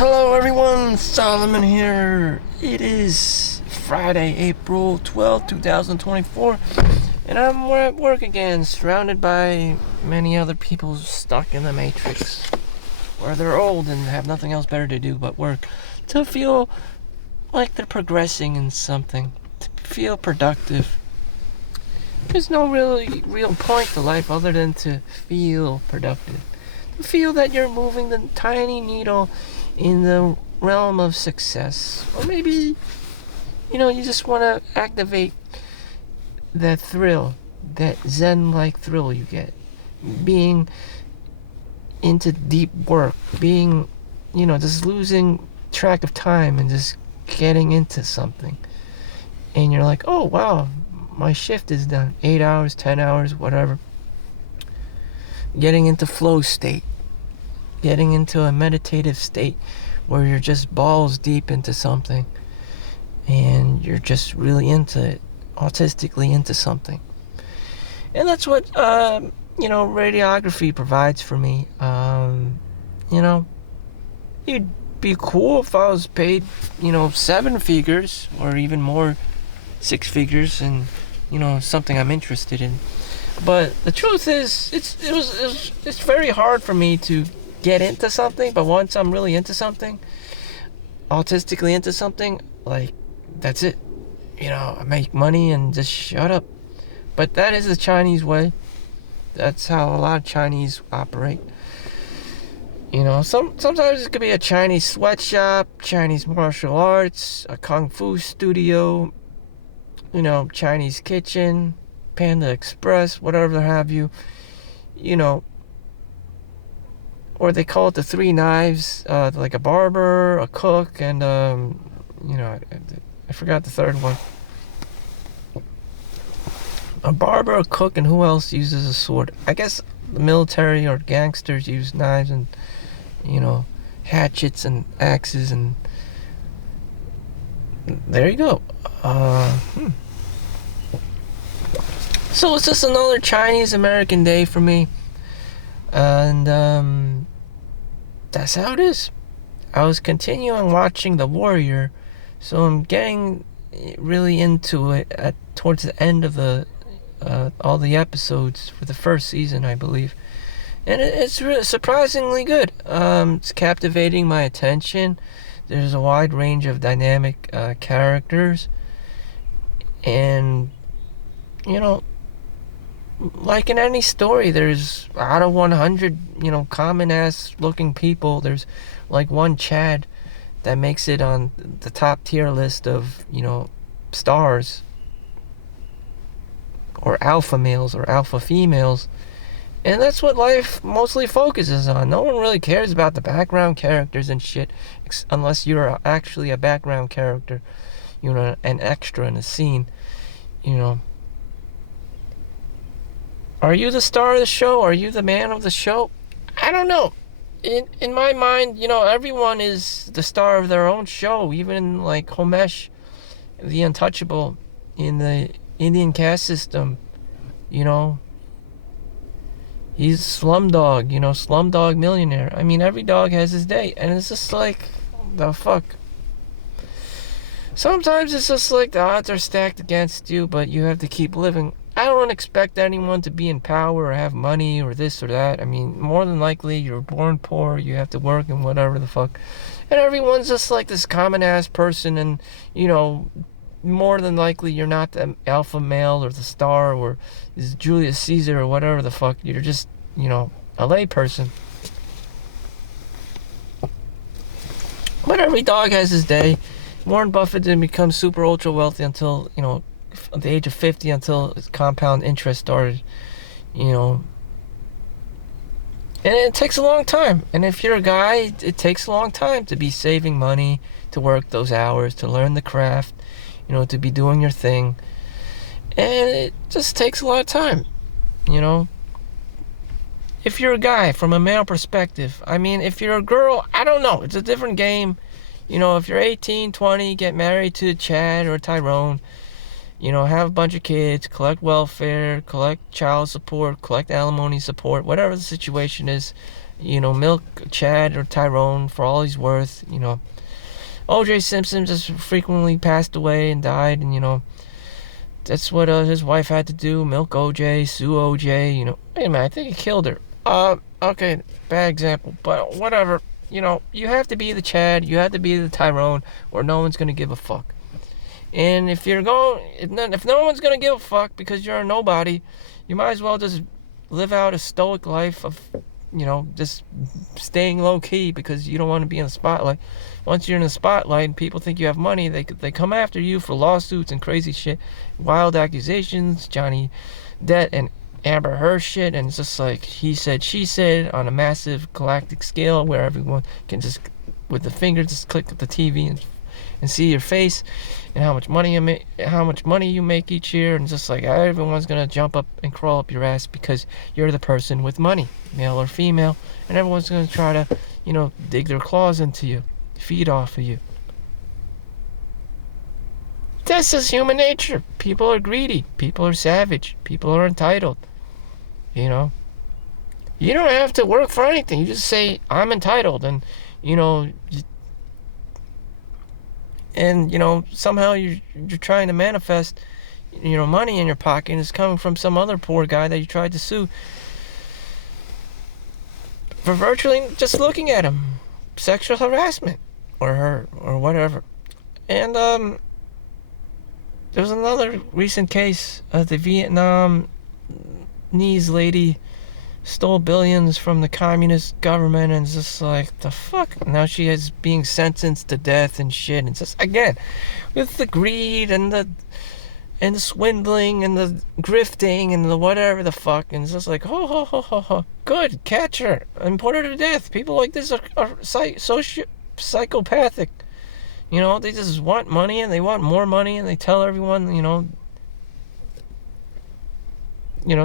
Hello everyone, Solomon here. It is Friday, April 12th, 2024, and I'm at work again, surrounded by many other people stuck in the Matrix, where they're old and have nothing else better to do but work, to feel like they're progressing in something, to feel productive. There's no really real point to life other than to feel productive. To feel that you're moving the tiny needle in the realm of success. Or maybe, you just want to activate that thrill, that zen-like thrill you get. Being into deep work, being, just losing track of time and just getting into something. And you're like, oh, wow, my shift is done. 8 hours, 10 hours, whatever. Getting into flow state. Getting into a meditative state where you're just balls deep into something and you're just really into it, autistically into something. And that's what, radiography provides for me. It'd be cool if I was paid, 7 figures or even more, 6 figures, and, something I'm interested in. But the truth is, it's very hard for me to get into something, but once I'm really into something, autistically into something, like, that's it. I make money and just shut up. But that is the Chinese way. That's how a lot of Chinese operate. Sometimes it could be a Chinese sweatshop, Chinese martial arts, a kung fu studio, Chinese kitchen, Panda Express, whatever have you, or they call it the 3 knives, like a barber, a cook, and, I forgot the third one. A barber, a cook, and who else uses a sword? I guess the military or gangsters use knives and, hatchets and axes, and there you go. So it's just another Chinese-American day for me. And, that's how it is. I was continuing watching The Warrior, so I'm getting really into it towards the end of all the episodes for the first season, I believe. And it's really surprisingly good. It's captivating my attention. There's a wide range of dynamic characters. And, like in any story, there's out of 100, common ass looking people, there's like one Chad that makes it on the top tier list of, stars, or alpha males or alpha females. And that's what life mostly focuses on. No one really cares about the background characters and shit, unless you're actually a background character, an extra in a scene, Are you the star of the show? Are you the man of the show? I don't know. In my mind, everyone is the star of their own show. Even like Homesh, the untouchable in the Indian caste system, he's Slumdog, Slumdog Millionaire. I mean, every dog has his day, and it's just like, the fuck. Sometimes it's just like the odds are stacked against you, but you have to keep living. I don't expect anyone to be in power or have money or this or that. I mean, more than likely, you're born poor, you have to work and whatever the fuck. And everyone's just like this common-ass person, and, more than likely, you're not the alpha male or the star or is Julius Caesar or whatever the fuck. You're just, a lay person. But every dog has his day. Warren Buffett didn't become super ultra wealthy until, at the age of 50, until compound interest started, And it takes a long time. And if you're a guy, it takes a long time to be saving money, to work those hours, to learn the craft, to be doing your thing. And it just takes a lot of time, If you're a guy, from a male perspective, I mean, if you're a girl, I don't know. It's a different game. If you're 18, 20, get married to Chad or Tyrone, have a bunch of kids, collect welfare, collect child support, collect alimony support, whatever the situation is, milk Chad or Tyrone for all he's worth. O.J. Simpson just frequently passed away and died, and that's what his wife had to do. Milk O.J., sue O.J. Wait a minute, I think he killed her. Okay, bad example, but whatever. You have to be the Chad, you have to be the Tyrone, or no one's gonna give a fuck. And if no one's gonna give a fuck because you're a nobody, you might as well just live out a stoic life of, just staying low key because you don't want to be in the spotlight. Once you're in the spotlight and people think you have money, they come after you for lawsuits and crazy shit, wild accusations, Johnny Depp and Amber Heard shit, and it's just like he said, she said on a massive galactic scale where everyone can just with the finger just click at the TV and see your face and how much money you make each year, and just like everyone's gonna jump up and crawl up your ass because you're the person with money, male or female, and everyone's gonna try to dig their claws into you, feed off of you. This is human nature. People are greedy, people are savage, people are entitled. You don't have to work for anything. You just say I'm entitled, and somehow you're trying to manifest money in your pocket, and it's coming from some other poor guy that you tried to sue for virtually just looking at him, sexual harassment, or her, or whatever. And there was another recent case of the Vietnamese lady stole billions from the communist government, and it's just like, the fuck? Now she is being sentenced to death and shit. And just, again, with the greed and the swindling and the grifting and the whatever the fuck, and it's just like, ho ho ho ho ho, good, catch her and put her to death. People like this are psychopathic. They just want money, and they want more money, and they tell everyone,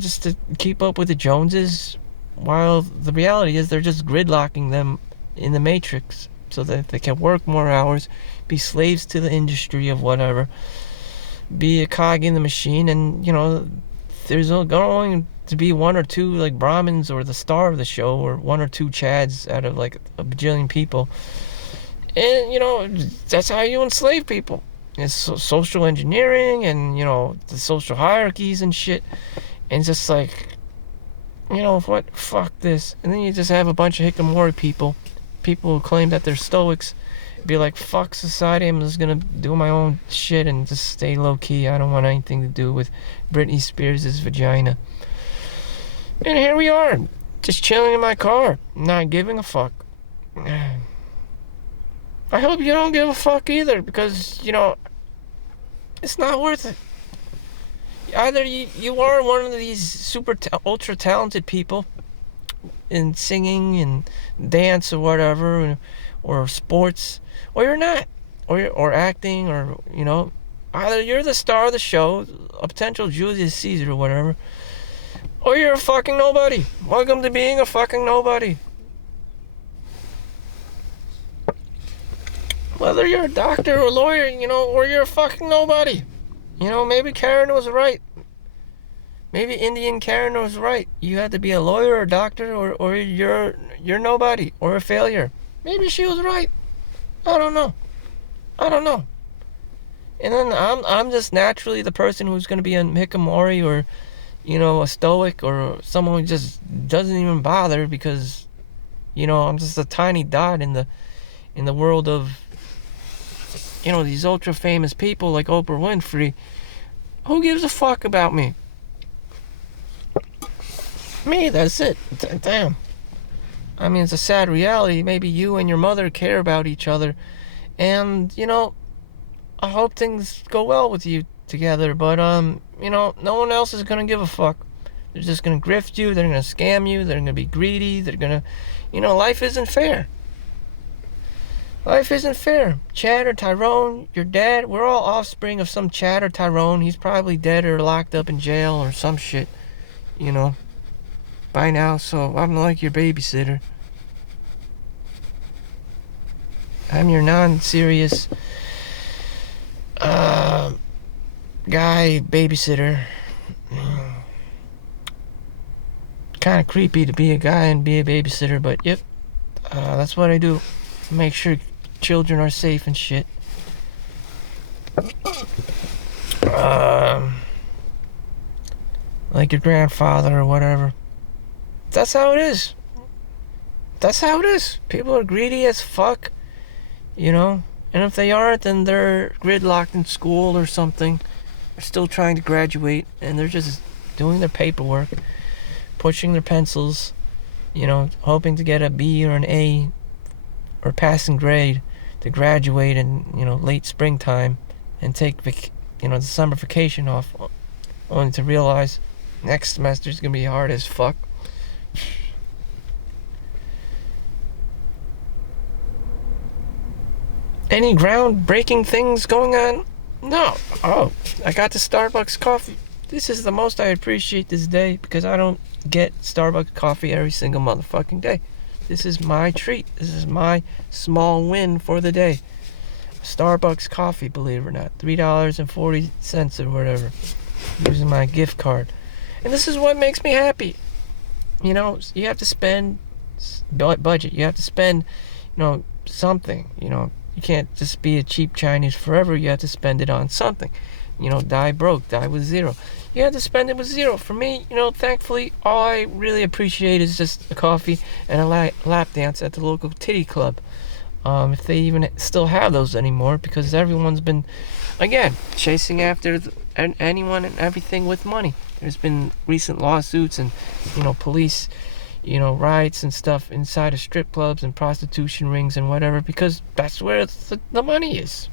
just to keep up with the Joneses, while the reality is they're just gridlocking them in the matrix so that they can work more hours, be slaves to the industry of whatever, be a cog in the machine, and there's going to be one or two like Brahmins or the star of the show, or one or two Chads out of like a bajillion people. And that's how you enslave people. It's social engineering, and the social hierarchies and shit. And just like, what? Fuck this. And then you just have a bunch of hikikomori people who claim that they're stoics, be like, fuck society, I'm just gonna do my own shit and just stay low key. I don't want anything to do with Britney Spears' vagina. And here we are, just chilling in my car, not giving a fuck. I hope you don't give a fuck either, because, it's not worth it. Either you are one of these super ultra talented people in singing and dance or whatever, or sports, or you're not, or acting, or either you're the star of the show, a potential Julius Caesar or whatever, or you're a fucking nobody. Welcome to being a fucking nobody. Whether you're a doctor or a lawyer, or you're a fucking nobody. Maybe Karen was right. Maybe Indian Karen was right. You had to be a lawyer or a doctor, or you're nobody, or a failure. Maybe she was right. I don't know. And then I'm just naturally the person who's going to be a hikikomori, or a stoic, or someone who just doesn't even bother because I'm just a tiny dot in the world of these ultra famous people like Oprah Winfrey. Who gives a fuck about me? Me, that's it. Damn. I mean, it's a sad reality. Maybe you and your mother care about each other, and I hope things go well with you together, but no one else is gonna give a fuck. They're just gonna grift you, they're gonna scam you, they're gonna be greedy, they're gonna life isn't fair. Life isn't fair. Chad or Tyrone, your dad, we're all offspring of some Chad or Tyrone. He's probably dead or locked up in jail or some shit, by now, so I'm like your babysitter. I'm your non-serious guy babysitter. kind of creepy to be a guy and be a babysitter, but yep, that's what I do. Make sure children are safe and shit. Like your grandfather or whatever. That's how it is. That's how it is. People are greedy as fuck, you know? And if they aren't, then they're gridlocked in school or something. They're still trying to graduate, and they're just doing their paperwork, pushing their pencils, you know, hoping to get a B or an A or passing grade to graduate in, you know, late springtime and take, the summer vacation off, only to realize next semester is going to be hard as fuck. Any groundbreaking things going on? No. Oh, I got the Starbucks coffee. This is the most I appreciate this day because I don't get Starbucks coffee every single motherfucking day. This is my treat. This is my small win for the day. Starbucks coffee, believe it or not. $3.40 or whatever. Using my gift card. And this is what makes me happy. You know, you have to spend budget. You have to spend, something, You can't just be a cheap Chinese forever. You have to spend it on something. Die broke, die with zero. You have to spend it with zero. For me, thankfully, all I really appreciate is just a coffee and a lap dance at the local titty club. If they even still have those anymore, because everyone's been, again, chasing after anyone and everything with money. There's been recent lawsuits and, police, riots and stuff inside of strip clubs and prostitution rings and whatever, because that's where the money is.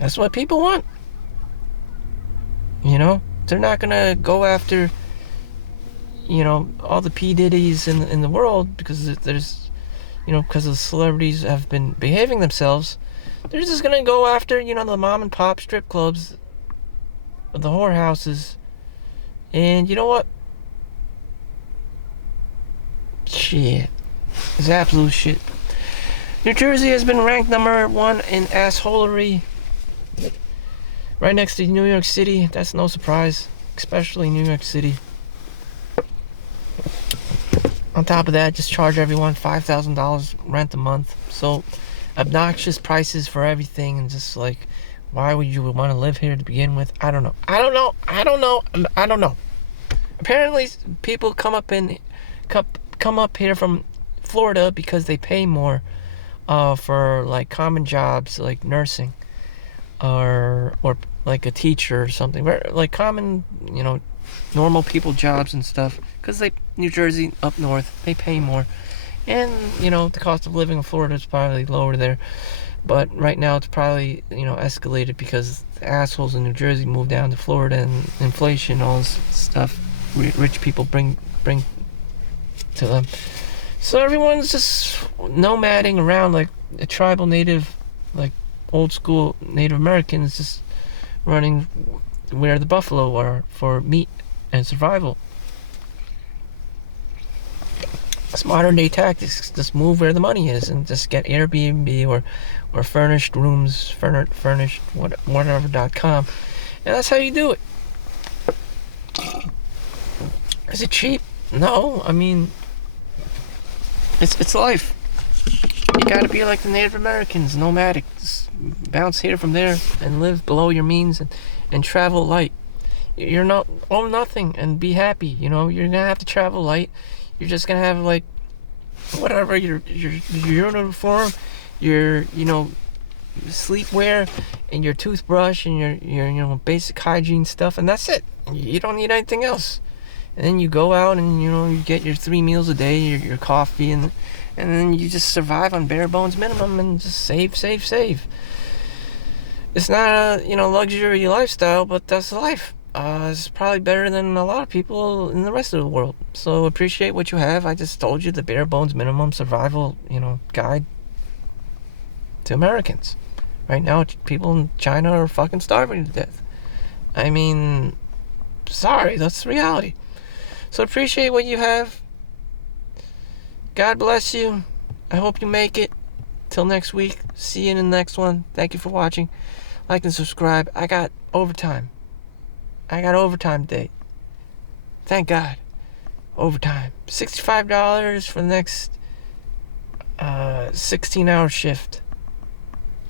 That's what people want. They're not gonna go after, all the P. Diddy's in the world because there's, because the celebrities have been behaving themselves. They're just gonna go after, the mom and pop strip clubs, the whorehouses, and you know what? Shit. It's absolute shit. New Jersey has been ranked number 1 in assholery. Right next to New York City. That's no surprise. Especially New York City. On top of that, just charge everyone $5,000 rent a month. So, obnoxious prices for everything. And just like, why would you want to live here to begin with? I don't know. Apparently, people come up here from Florida because they pay more for like common jobs like nursing or like a teacher or something, like common normal people jobs and stuff, because New Jersey up north, they pay more, and the cost of living in Florida is probably lower there, but right now it's probably escalated because the assholes in New Jersey moved down to Florida, and inflation, all this stuff rich people bring to them. So everyone's just nomading around like a tribal native, like old school Native Americans, just running where the buffalo are for meat and survival. It's modern day tactics. Just move where the money is and just get Airbnb or furnished rooms, furnished whatever.com, and that's how you do it. Is it cheap? No, I mean, it's life. You gotta be like the Native Americans, nomadic. Just bounce here from there and live below your means and travel light. You're not own nothing and be happy. You're gonna have to travel light. You're just gonna have like whatever your uniform, your sleepwear, and your toothbrush and your basic hygiene stuff, and that's it. You don't need anything else. And then you go out and you get your 3 meals a day, your coffee, and then you just survive on bare bones minimum and just save. It's not a luxury lifestyle, but that's life. It's probably better than a lot of people in the rest of the world. So appreciate what you have. I just told you the bare bones minimum survival guide to Americans. Right now, people in China are fucking starving to death. I mean, sorry, that's reality. So appreciate what you have. God bless you. I hope you make it. Till next week. See you in the next one. Thank you for watching. Like and subscribe. I got overtime today. Thank God. overtime. $65 for the next 16-hour shift.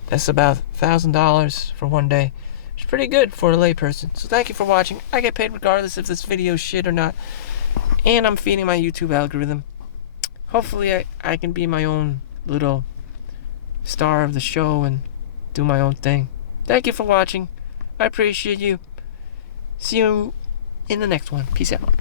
That's about $1,000 for one day. It's pretty good for a layperson. So thank you for watching. I get paid regardless if this video is shit or not. And I'm feeding my YouTube algorithm. Hopefully I can be my own little star of the show and do my own thing. Thank you for watching. I appreciate you. See you in the next one. Peace out.